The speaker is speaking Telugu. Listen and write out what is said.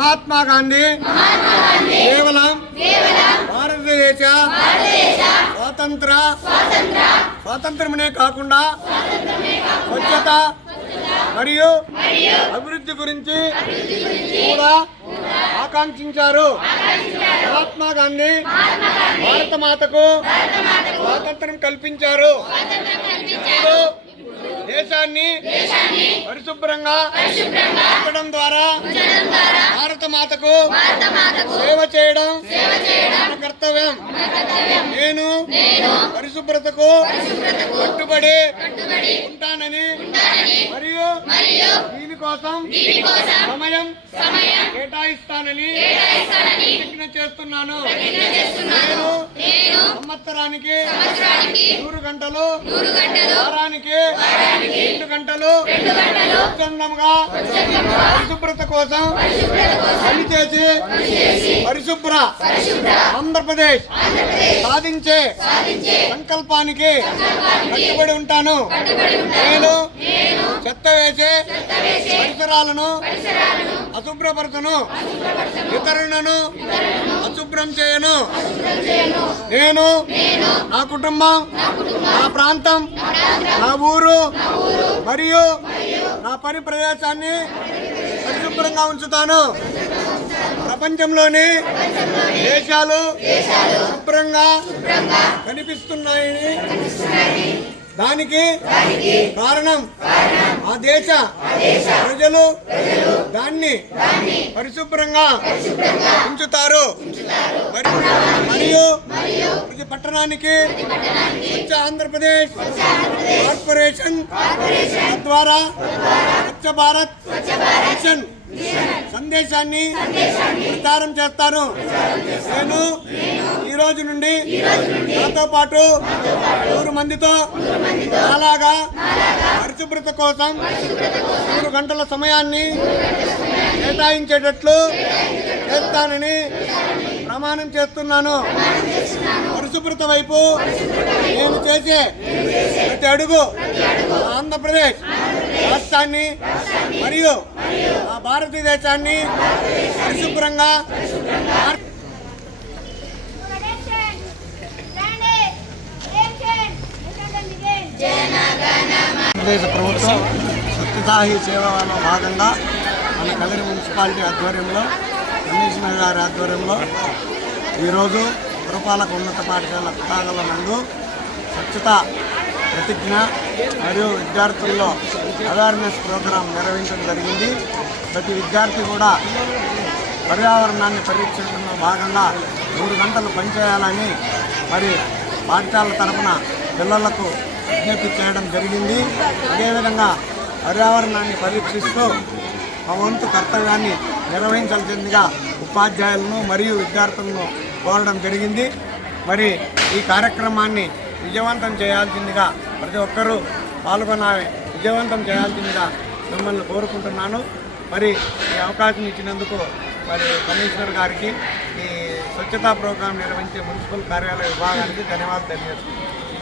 మహాత్మా గాంధీ కేవలం భారతదేశ స్వాతంత్ర స్వాతంత్రమునే కాకుండా స్వచ్ఛత మరియు అభివృద్ధి గురించి కూడా ఆకాంక్షించారు మహాత్మా గాంధీ భారత మాతకు స్వాతంత్రం కల్పించారు ఇప్పుడు దేశాన్ని పరిశుభ్రంగా ఉంచడం ద్వారా మాతకు సేవ చేయడం మన కర్తవ్యం నేను పరిశుభ్రతకు కట్టుబడి ఉంటానని మరియు దీనికోసం సమయం కేటాయిస్తానని ప్రతిజ్ఞ చేస్తున్నాను నేను సంవత్సరానికి నూరు గంటలు వారానికి రెండు గంటలు స్వచ్ఛందంగా పరిశుభ్రత కోసం పనిచేసి పరిశుభ్ర ఆంధ్రప్రదేశ్ సాధించే సంకల్పానికి కట్టుబడి ఉంటాను నేను చెత్త వేసే పరిసరాలను అశుభ్రపరచను ఇతరులను అశుభ్రం చేయను నేను నా కుటుంబం నా ప్రాంతం నా ఊరు మరియు నా పని ప్రదేశాన్ని అశుభ్రంగా ఉంచుతాను ప్రపంచంలోని దేశాలు శుభ్రంగా కనిపిస్తున్నాయని దానికి కారణం ఆ దేశ ప్రజలు దాన్ని పరిశుభ్రంగా ఉంచుతారు మరియు ప్రతి పట్టణానికి స్వచ్ఛ ఆంధ్రప్రదేశ్ కార్పొరేషన్ ద్వారా స్వచ్ఛ భారత్ మిషన్ సందేశాన్ని ప్రచారం చేస్తాను నేను రోజు నుండి నాతో పాటు నూరు మందితో అలాగా పరిశుభ్రత కోసం మూడు గంటల సమయాన్ని కేటాయించేటట్లు చేస్తానని ప్రమాణం చేస్తున్నాను పరిశుభ్రత వైపు నేను చేసే ప్రతి అడుగు ఆంధ్రప్రదేశ్ రాష్ట్రాన్ని మరియు ఆ భారతదేశాన్ని పరిశుభ్రంగా ఆంధ్రప్రదేశ్ ప్రభుత్వం సత్యసాహి సేవలో భాగంగా మన కదిరి మున్సిపాలిటీ ఆధ్వర్యంలో కమిషనర్ గారి ఆధ్వర్యంలో ఈరోజు పురపాలక ఉన్నత పాఠశాల విభాగాల నందు స్వచ్ఛత ప్రతిజ్ఞ మరియు విద్యార్థుల్లో అవేర్నెస్ ప్రోగ్రాం నిర్వహించడం జరిగింది ప్రతి విద్యార్థి కూడా పర్యావరణాన్ని పరీక్షించడంలో భాగంగా మూడు గంటలు పనిచేయాలని మరి పాఠశాల తరఫున పిల్లలకు విజ్ఞప్తి చేయడం జరిగింది అదేవిధంగా పర్యావరణాన్ని పరీక్షిస్తూ మా వంతు కర్తవ్యాన్ని నిర్వహించాల్సిందిగా ఉపాధ్యాయులను మరియు విద్యార్థులను కోరడం జరిగింది మరి ఈ కార్యక్రమాన్ని విజయవంతం చేయాల్సిందిగా ప్రతి ఒక్కరూ పాల్గొన విజయవంతం చేయాల్సిందిగా మిమ్మల్ని కోరుకుంటున్నాను మరి ఈ అవకాశం ఇచ్చినందుకు మరి కమిషనర్ గారికి ఈ స్వచ్ఛతా ప్రోగ్రాం నిర్వహించే మున్సిపల్ కార్యాలయ విభాగానికి ధన్యవాదాలు తెలియజేస్తున్నాను